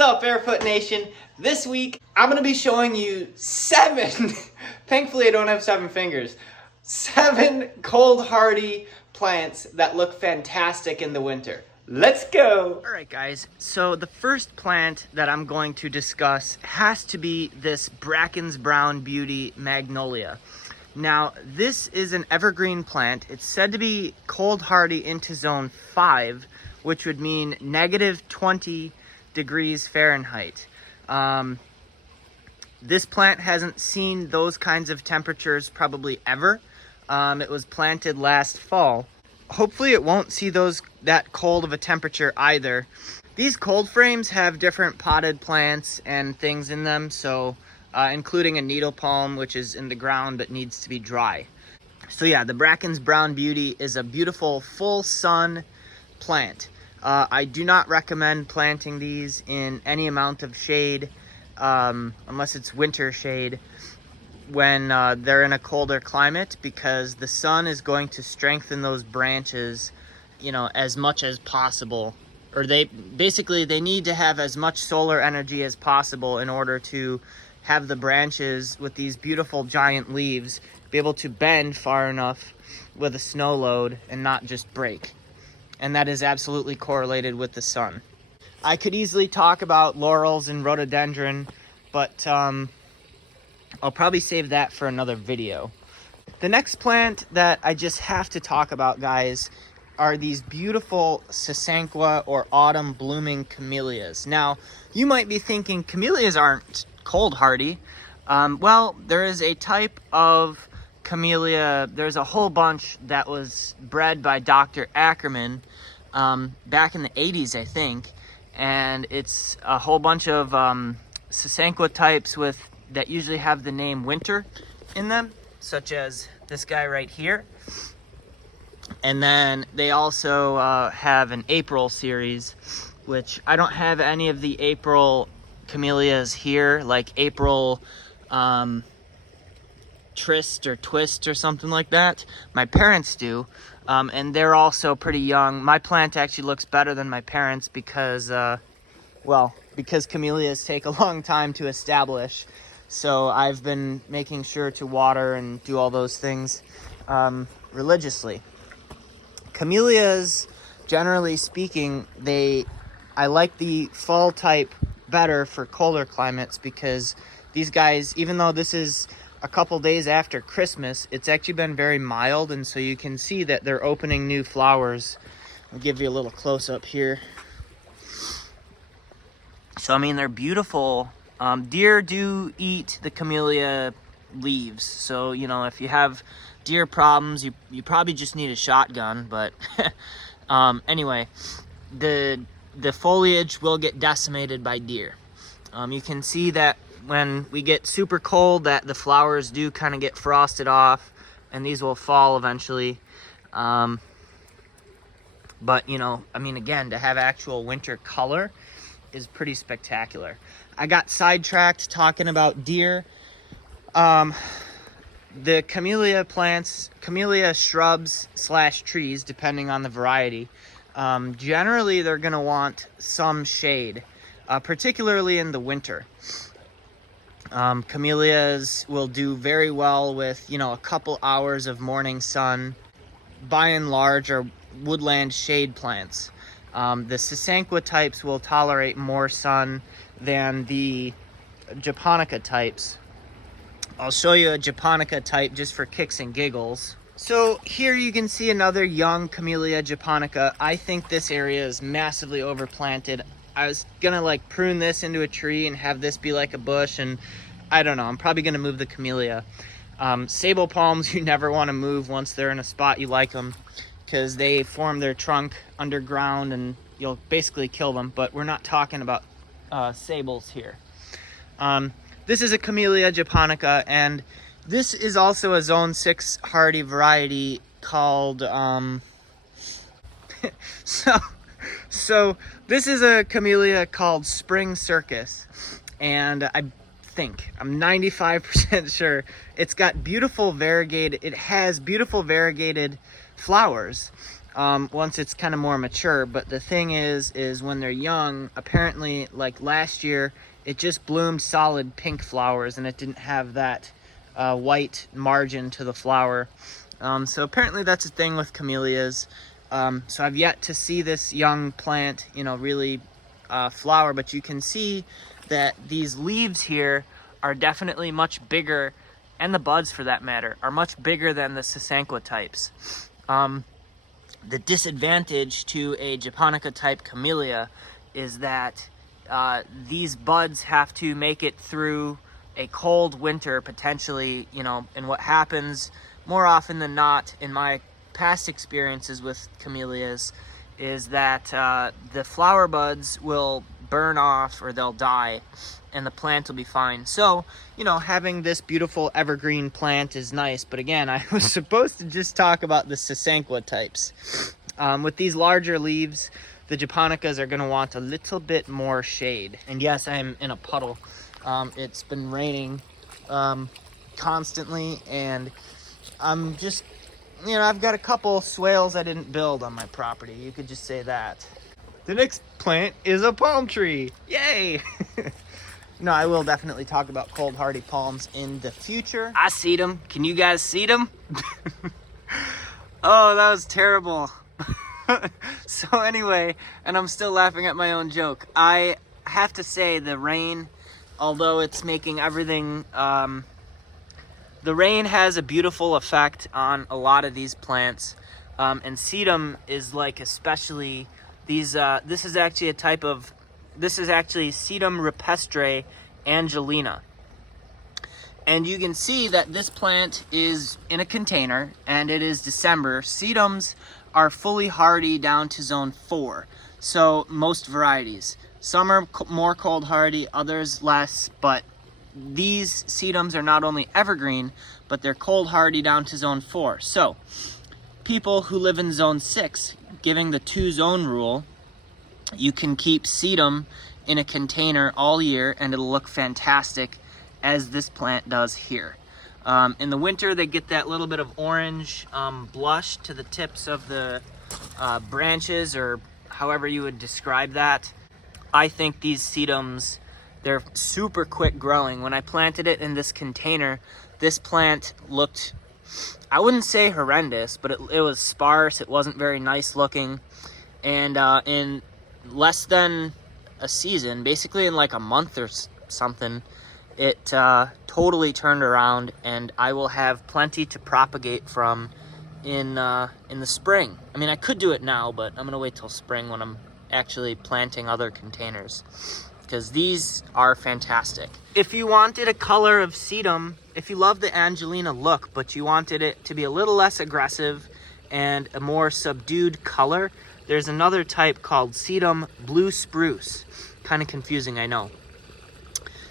What's up, Barefoot Nation? This week, I'm going to be showing you 7, thankfully I don't have 7 fingers, 7 cold hardy plants that look fantastic in the winter. Let's go! Alright guys, so the first plant that I'm going to discuss has to be this Brackens Brown Beauty Magnolia. Now, this is an evergreen plant. It's said to be cold hardy into zone 5, which would mean negative 20 degrees Fahrenheit. This plant hasn't seen those kinds of temperatures probably ever. It was planted last fall. Hopefully it won't see that cold of a temperature either. These cold frames have different potted plants and things in them, so including a needle palm, which is in the ground but needs to be dry. So yeah, the Brackens Brown Beauty is a beautiful full sun plant. I do not recommend planting these in any amount of shade, unless it's winter shade, when they're in a colder climate, because the sun is going to strengthen those branches, you know, as much as possible. Or they need to have as much solar energy as possible in order to have the branches with these beautiful giant leaves be able to bend far enough with a snow load and not just break. And that is absolutely correlated with the sun. I could easily talk about laurels and rhododendron, but I'll probably save that for another video. The next plant that I just have to talk about, guys, are these beautiful Sasanqua or autumn blooming camellias. Now, you might be thinking camellias aren't cold hardy. Well, there is a type of camellia, there's a whole bunch that was bred by Dr. Ackerman back in the 80s, I think, and it's a whole bunch of Sasanqua types that usually have the name winter in them, such as this guy right here. And then they also have an April series, which I don't have any of the April camellias here, like April Tryst or Twist or something like that. My parents do, and they're also pretty young. My plant actually looks better than my parents because camellias take a long time to establish. So I've been making sure to water and do all those things religiously. Camellias, generally speaking, I like the fall type better for colder climates, because these guys, even though this is a couple days after Christmas, it's actually been very mild, and so you can see that they're opening new flowers. I'll give you a little close-up here. So, I mean, they're beautiful. Deer do eat the camellia leaves, so, you know, if you have deer problems, you probably just need a shotgun, but anyway, the foliage will get decimated by deer. You can see that when we get super cold, that the flowers do kind of get frosted off, and these will fall eventually. But, you know, I mean, again, to have actual winter color is pretty spectacular. I got sidetracked talking about deer. The camellia plants, camellia shrubs / trees, depending on the variety, generally they're going to want some shade, particularly in the winter. Camellias will do very well with, you know, a couple hours of morning sun. By and large are woodland shade plants. The Sasanqua types will tolerate more sun than the Japonica types. I'll show you a Japonica type just for kicks and giggles. So here you can see another young Camellia Japonica. I think this area is massively overplanted. I was gonna like prune this into a tree and have this be like a bush, and I don't know, I'm probably gonna move the camellia. Sable palms you never want to move once they're in a spot you like them, because they form their trunk underground and you'll basically kill them, but we're not talking about sables here. This is a Camellia Japonica, and this is also a zone 6 hardy variety called so this is a camellia called Spring Circus, and I'm 95% sure it has beautiful variegated flowers. once it's kind of more mature. But the thing is when they're young, apparently, like last year, it just bloomed solid pink flowers, and it didn't have that white margin to the flower. So apparently that's a thing with camellias. So I've yet to see this young plant, you know, really flower, but you can see that these leaves here are definitely much bigger, and the buds for that matter, are much bigger than the Sasanqua types. The disadvantage to a Japonica type camellia is that these buds have to make it through a cold winter potentially, you know, and what happens more often than not in my past experiences with camellias is that the flower buds will burn off or they'll die and the plant will be fine. So, you know, having this beautiful evergreen plant is nice, but again, I was supposed to just talk about the Sasanqua types. With these larger leaves, the Japonicas are going to want a little bit more shade. And yes, I'm in a puddle. It's been raining constantly, and I'm just, you know, I've got a couple swales I didn't build on my property. You could just say that. The next plant is a palm tree. Yay! No, I will definitely talk about cold hardy palms in the future. I see them. Can you guys see them? Oh, that was terrible. So anyway, and I'm still laughing at my own joke. I have to say the rain, although it's making everything, the rain has a beautiful effect on a lot of these plants. And sedum is like especially these, this is actually Sedum rupestre Angelina. And you can see that this plant is in a container and it is December. Sedums are fully hardy down to zone 4. So most varieties. Some are more cold hardy, others less, but these sedums are not only evergreen, but they're cold hardy down to zone 4. So people who live in zone 6, giving the 2-zone rule, you can keep sedum in a container all year and it'll look fantastic, as this plant does here. In the winter, they get that little bit of orange blush to the tips of the branches, or however you would describe that. I think these sedums, they're super quick growing. When I planted it in this container, this plant looked, I wouldn't say horrendous, but it was sparse. It wasn't very nice looking. And in less than a season, basically in like a month or something, it totally turned around, and I will have plenty to propagate from in the spring. I mean, I could do it now, but I'm gonna wait till spring when I'm actually planting other containers, because these are fantastic. If you wanted a color of sedum, if you love the Angelina look, but you wanted it to be a little less aggressive and a more subdued color, there's another type called Sedum Blue Spruce. Kind of confusing, I know.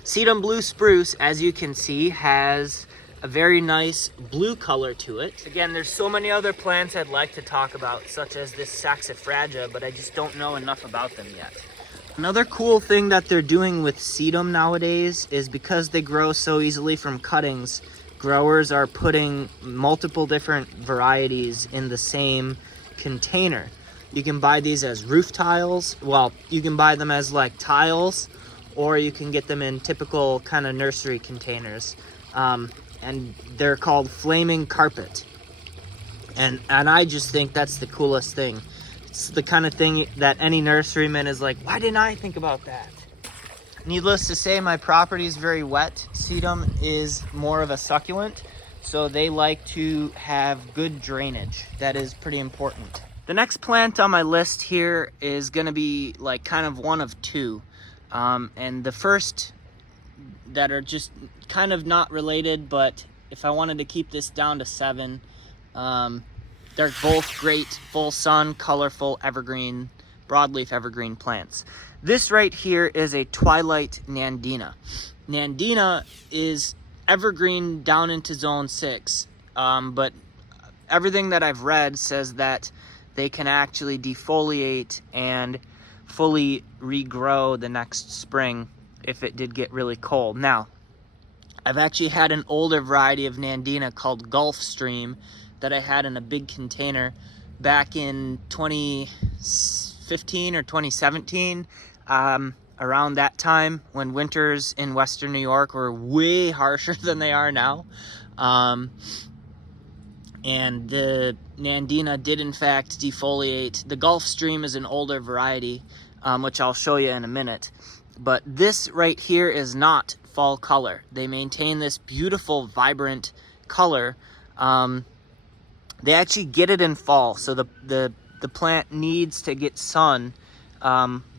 Sedum Blue Spruce, as you can see, has a very nice blue color to it. Again, there's so many other plants I'd like to talk about, such as this Saxifraga, but I just don't know enough about them yet. Another cool thing that they're doing with sedum nowadays is because they grow so easily from cuttings, growers are putting multiple different varieties in the same container. You can buy these as roof tiles. Well, you can buy them as like tiles, or you can get them in typical kind of nursery containers. And they're called flaming carpet. And I just think that's the coolest thing. It's the kind of thing that any nurseryman is like, why didn't I think about that? Needless to say, my property is very wet. Sedum is more of a succulent, so they like to have good drainage. That is pretty important. The next plant on my list here is gonna be like kind of one of two. And the first that are just kind of not related, but if I wanted to keep this down to 7, they're both great full sun, colorful evergreen, broadleaf evergreen plants. This right here is a Twilight Nandina. Nandina is evergreen down into zone 6, but everything that I've read says that they can actually defoliate and fully regrow the next spring if it did get really cold. Now, I've actually had an older variety of Nandina called Gulf Stream that I had in a big container back in 2015 or 2017, around that time when winters in Western New York were way harsher than they are now. And the Nandina did in fact defoliate. The Gulf Stream is an older variety, which I'll show you in a minute. But this right here is not fall color. They maintain this beautiful, vibrant color. They actually get it in fall, so the plant needs to get sun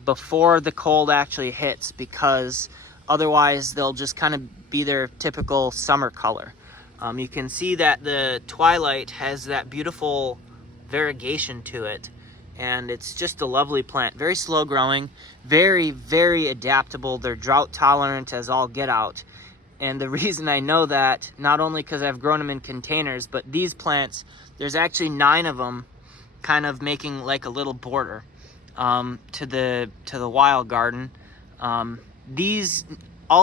before the cold actually hits, because otherwise they'll just kind of be their typical summer color. You can see that the Twilight has that beautiful variegation to it, and it's just a lovely plant. Very slow growing, very, very adaptable. They're drought tolerant as all get out. And the reason I know that, not only because I've grown them in containers, but these plants, there's actually 9 of them kind of making like a little border to the wild garden. All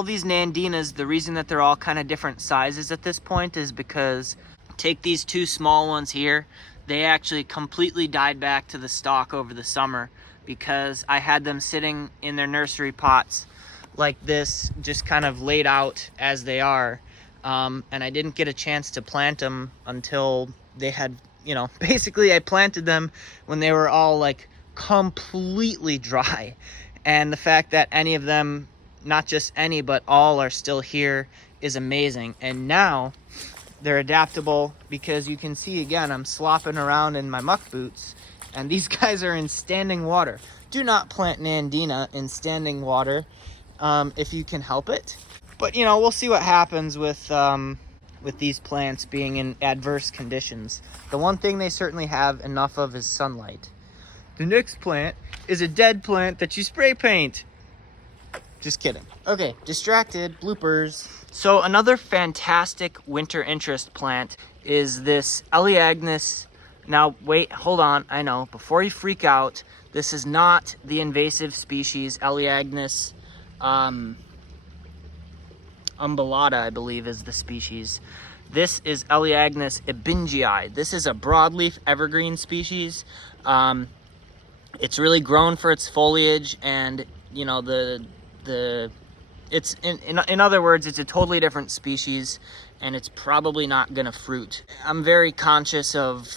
these Nandinas, the reason that they're all kind of different sizes at this point is because, take these 2 small ones here, they actually completely died back to the stalk over the summer because I had them sitting in their nursery pots like this, just kind of laid out as they are. And I didn't get a chance to plant them until they had, basically I planted them when they were all like completely dry. And the fact that any of them, not just any, but all are still here is amazing. And now they're adaptable because you can see, again, I'm slopping around in my muck boots and these guys are in standing water. Do not plant Nandina in standing water if you can help it. But, we'll see what happens with these plants being in adverse conditions. The one thing they certainly have enough of is sunlight. The next plant is a dead plant that you spray paint. Just kidding. Okay, distracted, bloopers. So another fantastic winter interest plant is this Eliagnus. Now, wait, hold on. I know, before you freak out, this is not the invasive species Eliagnus umbellata, I believe is the species. This is Eliagnus Ibingii. This is a broadleaf evergreen species. It's really grown for its foliage, and it's in other words, it's a totally different species, and it's probably not gonna fruit. I'm very conscious of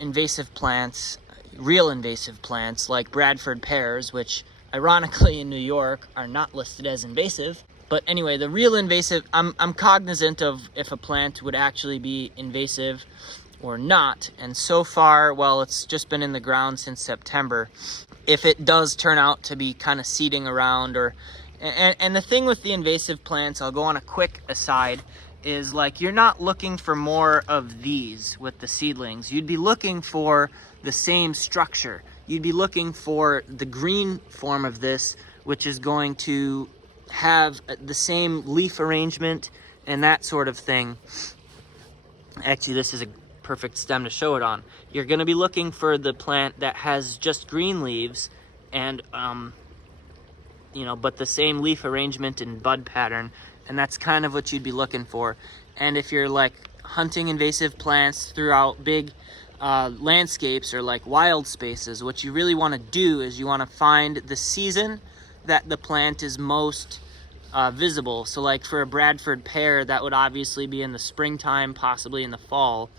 invasive plants, real invasive plants like Bradford pears, which ironically in New York are not listed as invasive. But anyway, the real invasive, I'm cognizant of if a plant would actually be invasive or not. And so far, well, it's just been in the ground since September. If it does turn out to be kind of seeding around, and the thing with the invasive plants, I'll go on a quick aside, is like you're not looking for more of these with the seedlings. You'd be looking for the same structure. You'd be looking for the green form of this, which is going to have the same leaf arrangement and that sort of thing. Actually, this is a perfect stem to show it on. You're going to be looking for the plant that has just green leaves and but the same leaf arrangement and bud pattern, and that's kind of what you'd be looking for. And if you're like hunting invasive plants throughout big landscapes or like wild spaces, what you really want to do is you want to find the season that the plant is most visible. So like for a Bradford pear, that would obviously be in the springtime, possibly in the fall.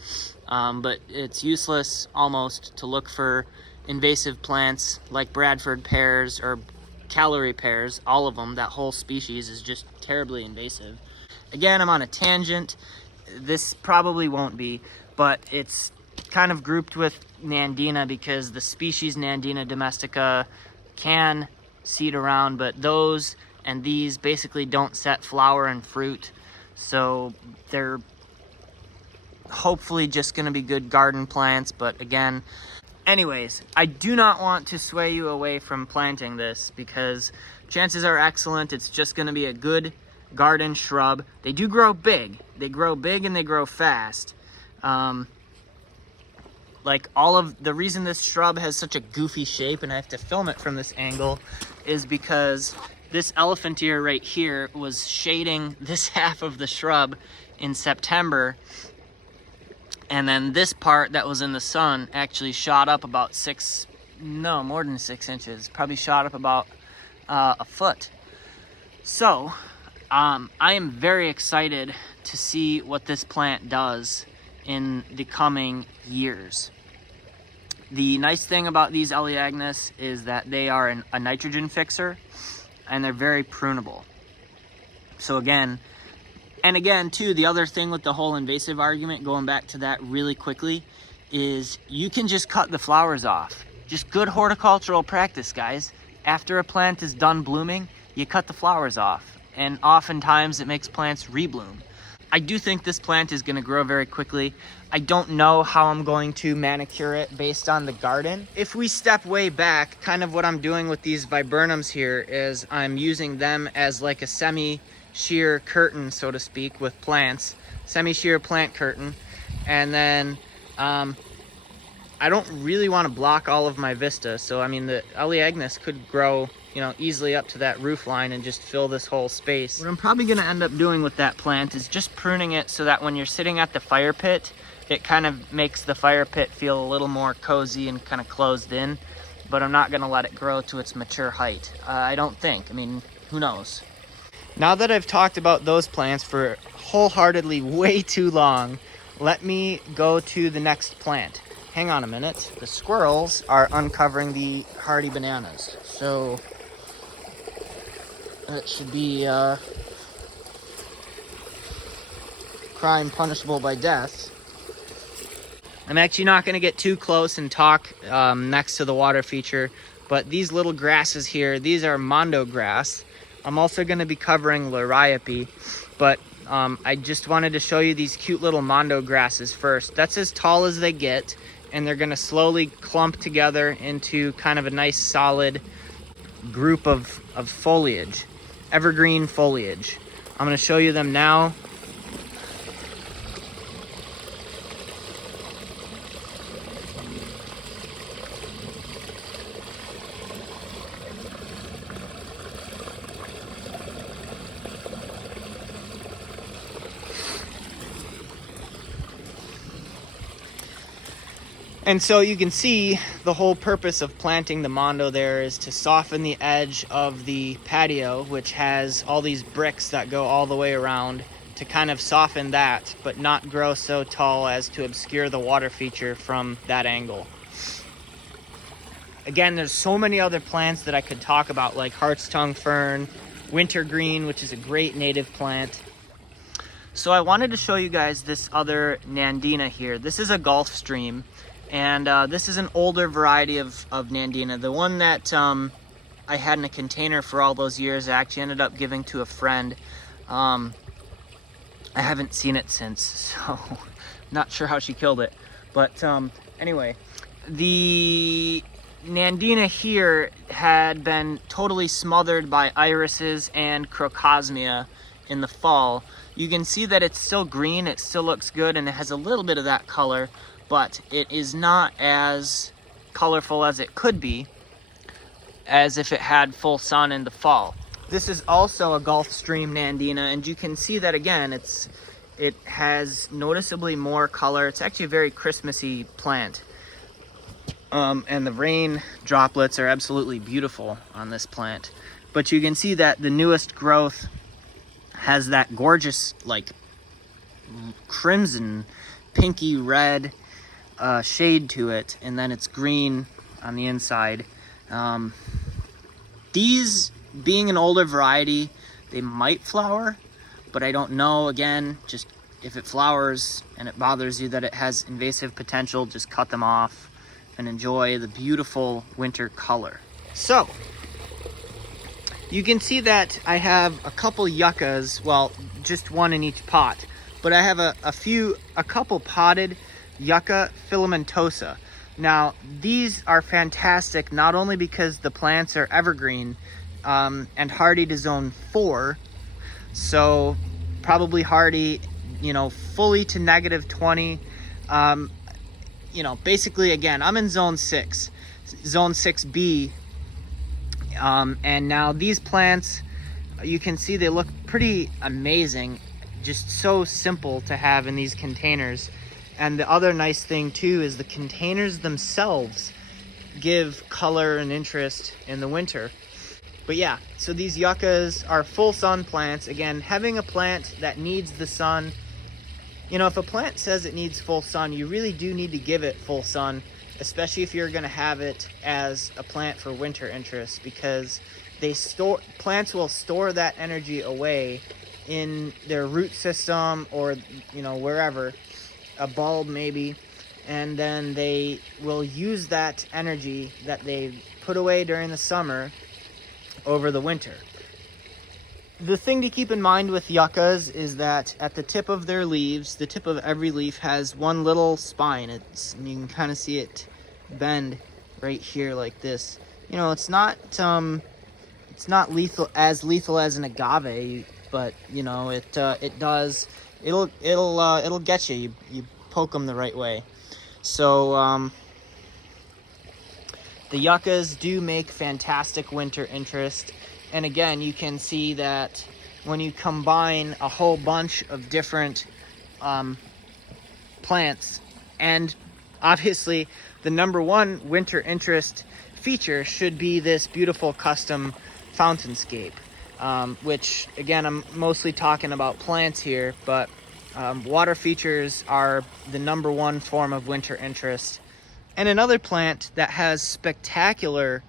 But it's useless almost to look for invasive plants like Bradford pears or calorie pears. All of them, that whole species is just terribly invasive. Again, I'm on a tangent. This probably won't be, but it's kind of grouped with Nandina because the species Nandina domestica can seed around, but those and these basically don't set flower and fruit, so they're hopefully just going to be good garden plants. But again, anyways, I do not want to sway you away from planting this because chances are excellent it's just going to be a good garden shrub. They do grow big. They grow big and they grow fast. Like all of the reason this shrub has such a goofy shape, and I have to film it from this angle, is because this elephant ear right here was shading this half of the shrub in September, And then this part that was in the sun actually shot up about more than 6 inches, probably shot up about a foot. So I am very excited to see what this plant does in the coming years. The nice thing about these Eliagnus is that they are a nitrogen fixer, and they're very prunable. So again too, the other thing with the whole invasive argument, going back to that really quickly, is you can just cut the flowers off. Just good horticultural practice, guys. After a plant is done blooming, you cut the flowers off, and oftentimes it makes plants rebloom. I do think this plant is going to grow very quickly. I don't know how I'm going to manicure it based on the garden. If we step way back, kind of what I'm doing with these viburnums here is I'm using them as like a semi-sheer curtain, so to speak, with plants. Semi-sheer plant curtain. And then I don't really want to block all of my vista. So, I mean, the Eliagnus could grow, you know, easily up to that roof line and just fill this whole space. What I'm probably going to end up doing with that plant is just pruning it so that when you're sitting at the fire pit, it kind of makes the fire pit feel a little more cozy and kind of closed in. But I'm not going to let it grow to its mature height. I don't think. I mean, who knows? Now that I've talked about those plants for wholeheartedly way too long, let me go to the next plant. Hang on a minute. The squirrels are uncovering the hardy bananas. So that should be crime punishable by death. I'm actually not going to get too close and talk next to the water feature, but these little grasses here, these are Mondo Grass. I'm also going to be covering Liriope, but I just wanted to show you these cute little Mondo Grasses first. That's as tall as they get, and they're going to slowly clump together into kind of a nice solid group of foliage, evergreen foliage. I'm going to show you them now. And so you can see the whole purpose of planting the Mondo there is to soften the edge of the patio, which has all these bricks that go all the way around, to kind of soften that, but not grow so tall as to obscure the water feature from that angle. Again, there's so many other plants that I could talk about, like hart's tongue fern, wintergreen, which is a great native plant. So I wanted to show you guys this other Nandina here. This is a Gulf Stream. And this is an older variety of Nandina. The one that I had in a container for all those years, I actually ended up giving to a friend. I haven't seen it since, so not sure how she killed it. But anyway, the Nandina here had been totally smothered by irises and crocosmia in the fall. You can see that it's still green, it still looks good, and it has a little bit of that color, but it is not as colorful as it could be as if it had full sun in the fall. This is also a Gulf Stream Nandina, and you can see that again, it has noticeably more color. It's actually a very Christmassy plant. And the rain droplets are absolutely beautiful on this plant. But you can see that the newest growth has that gorgeous, like, crimson, pinky red shade to it, and then it's green on the inside. These, being an older variety, they might flower, but I don't know. Again, just if it flowers and it bothers you that it has invasive potential, just cut them off and enjoy the beautiful winter color. So you can see that I have a couple yuccas, well, just one in each pot, but I have a couple potted Yucca filamentosa. Now, these are fantastic, not only because the plants are evergreen and hardy to zone 4, so probably hardy, you know, fully to -20. You know, basically, again, I'm in zone 6, zone 6B. And now these plants, you can see they look pretty amazing, just so simple to have in these containers. And the other nice thing too is the containers themselves give color and interest in the winter. But yeah, so these yuccas are full sun plants. Again, having a plant that needs the sun, you know, if a plant says it needs full sun, you really do need to give it full sun, especially if you're going to have it as a plant for winter interest, because plants will store that energy away in their root system, or, you know, wherever, a bulb maybe, and then they will use that energy that they put away during the summer over the winter. The thing to keep in mind with yuccas is that at the tip of their leaves, the tip of every leaf has one little spine. You can kind of see it bend right here like this. You know, it's not lethal as an agave, but you know, it'll get you. You poke them the right way. So the yuccas do make fantastic winter interest. And again, you can see that when you combine a whole bunch of different plants, and obviously the number one winter interest feature should be this beautiful custom fountainscape, which again, I'm mostly talking about plants here, but water features are the number one form of winter interest. And another plant that has spectacular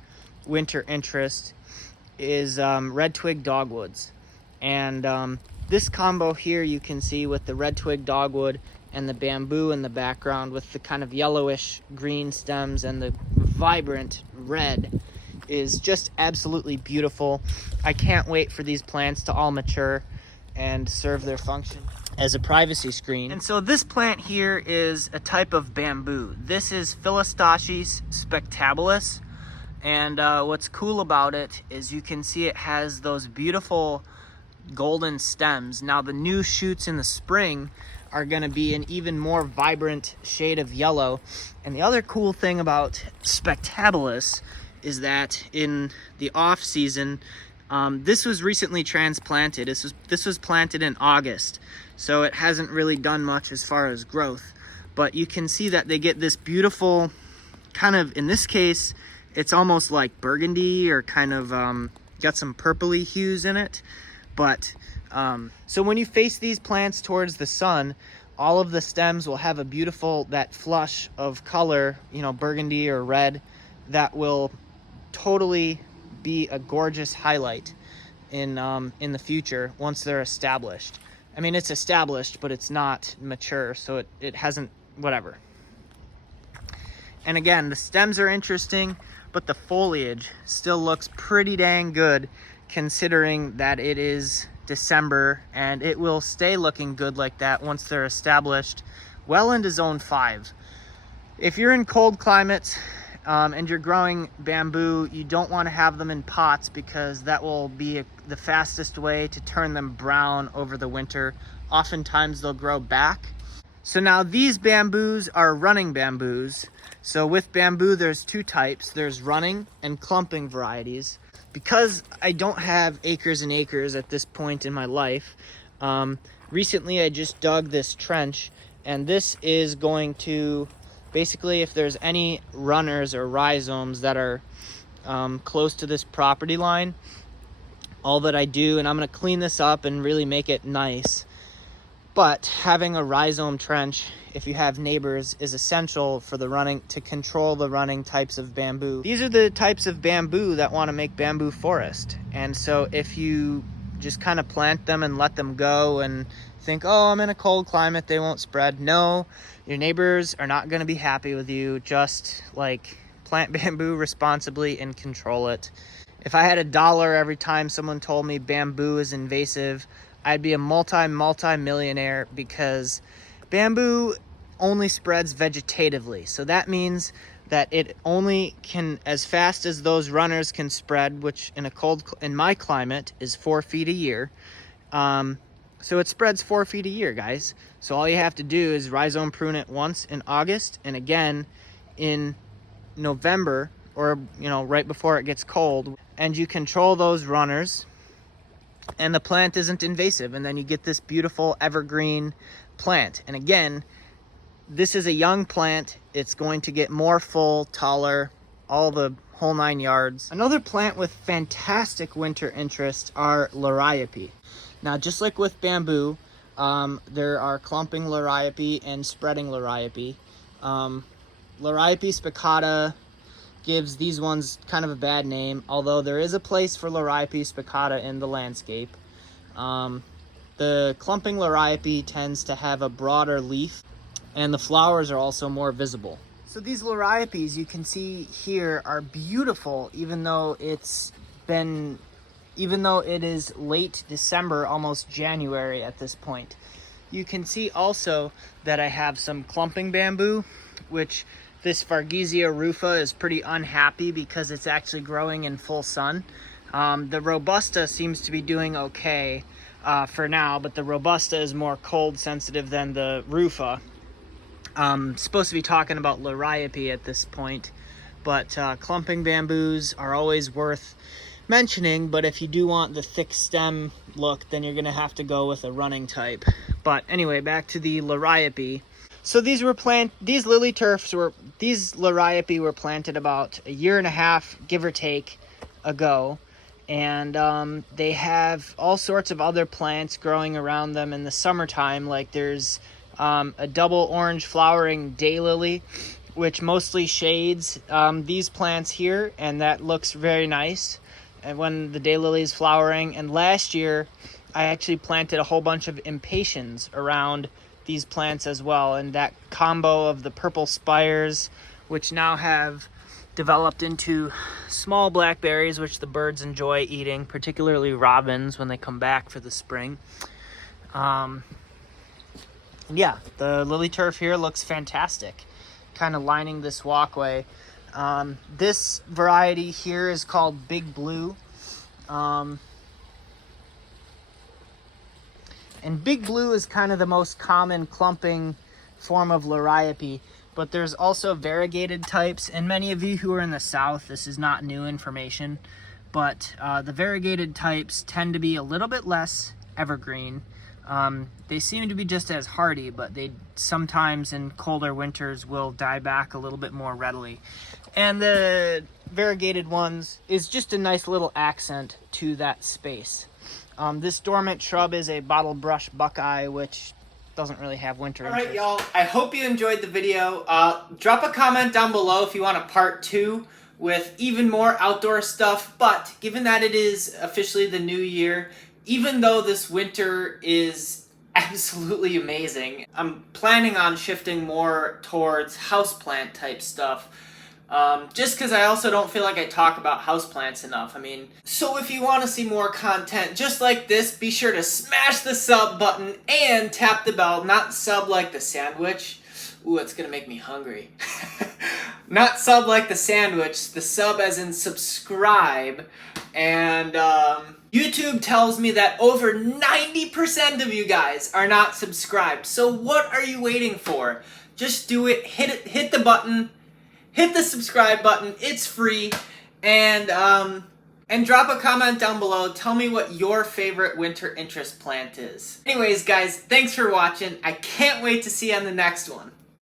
winter interest is red twig dogwoods. And this combo here you can see with the red twig dogwood and the bamboo in the background with the kind of yellowish green stems and the vibrant red is just absolutely beautiful. I can't wait for these plants to all mature and serve their function as a privacy screen. And so this plant here is a type of bamboo. This is Philostachys spectabilis. And what's cool about it is you can see it has those beautiful golden stems. Now the new shoots in the spring are going to be an even more vibrant shade of yellow. And the other cool thing about spectabilis is that in the off season, this was recently transplanted. This was planted in August, so it hasn't really done much as far as growth. But you can see that they get this beautiful kind of, in this case, it's almost like burgundy, or kind of got some purpley hues in it. But so when you face these plants towards the sun, all of the stems will have a beautiful, that flush of color, you know, burgundy or red, that will totally be a gorgeous highlight in the future once they're established. I mean, it's established, but it's not mature, so it hasn't, whatever. And again, the stems are interesting, but the foliage still looks pretty dang good considering that it is December, and it will stay looking good like that once they're established well into zone 5. If you're in cold climates and you're growing bamboo, you don't want to have them in pots, because that will be the fastest way to turn them brown over the winter. Oftentimes they'll grow back. So now these bamboos are running bamboos. So with bamboo, there's two types. There's running and clumping varieties. Because I don't have acres and acres at this point in my life, recently I just dug this trench, and this is going to, basically, if there's any runners or rhizomes that are close to this property line, all that I do, and I'm going to clean this up and really make it nice. But having a rhizome trench, if you have neighbors, is essential for the running, to control the running types of bamboo. These are the types of bamboo that want to make bamboo forest. And so if you just kind of plant them and let them go and think, oh, I'm in a cold climate, they won't spread. No, your neighbors are not going to be happy with you. Just like plant bamboo responsibly and control it. If I had $1 every time someone told me bamboo is invasive, I'd be a multi-millionaire, because bamboo only spreads vegetatively. So that means that it only can, as fast as those runners can spread, which in my climate is 4 feet a year. So it spreads 4 feet a year, guys. So all you have to do is rhizome prune it once in August and again in November, or, you know, right before it gets cold, and you control those runners, and the plant isn't invasive, and then you get this beautiful evergreen plant. And again, This is a young plant. It's going to get more full, taller, all the whole 9 yards. Another plant with fantastic winter interest are Liriope. Now, just like with bamboo, there are clumping Liriope and spreading Liriope. Liriope spicata gives these ones kind of a bad name, although there is a place for Liriope spicata in the landscape. The clumping Liriope tends to have a broader leaf, and the flowers are also more visible. So these Liriopes you can see here are beautiful, even though it is late December, almost January at this point. You can see also that I have some clumping bamboo, which this Fargesia rufa is pretty unhappy because it's actually growing in full sun. The Robusta seems to be doing okay for now, but the Robusta is more cold sensitive than the rufa. Supposed to be talking about Liriope at this point, but clumping bamboos are always worth mentioning, but if you do want the thick stem look, then you're gonna have to go with a running type. But anyway, back to the Liriope. So these Liriope were planted about a year and a half, give or take, ago. And they have all sorts of other plants growing around them in the summertime. Like there's a double orange flowering daylily, which mostly shades these plants here, and that looks very nice and when the daylily is flowering. And last year I actually planted a whole bunch of impatiens around these plants as well, and that combo of the purple spires, which now have developed into small blackberries, which the birds enjoy eating, particularly robins when they come back for the spring. Yeah, the lily turf here looks fantastic, kind of lining this walkway. This variety here is called Big Blue. And Big Blue is kind of the most common clumping form of Liriope, but there's also variegated types, and many of you who are in the South, this is not new information, but the variegated types tend to be a little bit less evergreen. They seem to be just as hardy, but they sometimes in colder winters will die back a little bit more readily. And the variegated ones is just a nice little accent to that space. This dormant shrub is a bottle brush buckeye, which doesn't really have winter interest. All right, y'all. I hope you enjoyed the video. Drop a comment down below if you want a part 2 with even more outdoor stuff. But given that it is officially the new year, even though this winter is absolutely amazing, I'm planning on shifting more towards houseplant type stuff. Just because I also don't feel like I talk about houseplants enough. I mean, so if you want to see more content just like this, be sure to smash the sub button and tap the bell. Not sub like the sandwich. Ooh, it's gonna make me hungry. Not sub like the sandwich, the sub as in subscribe. And YouTube tells me that over 90% of you guys are not subscribed. So what are you waiting for? Just do it, hit the button. Hit the subscribe button, it's free, and drop a comment down below. Tell me what your favorite winter interest plant is. Anyways, guys, thanks for watching. I can't wait to see you on the next one.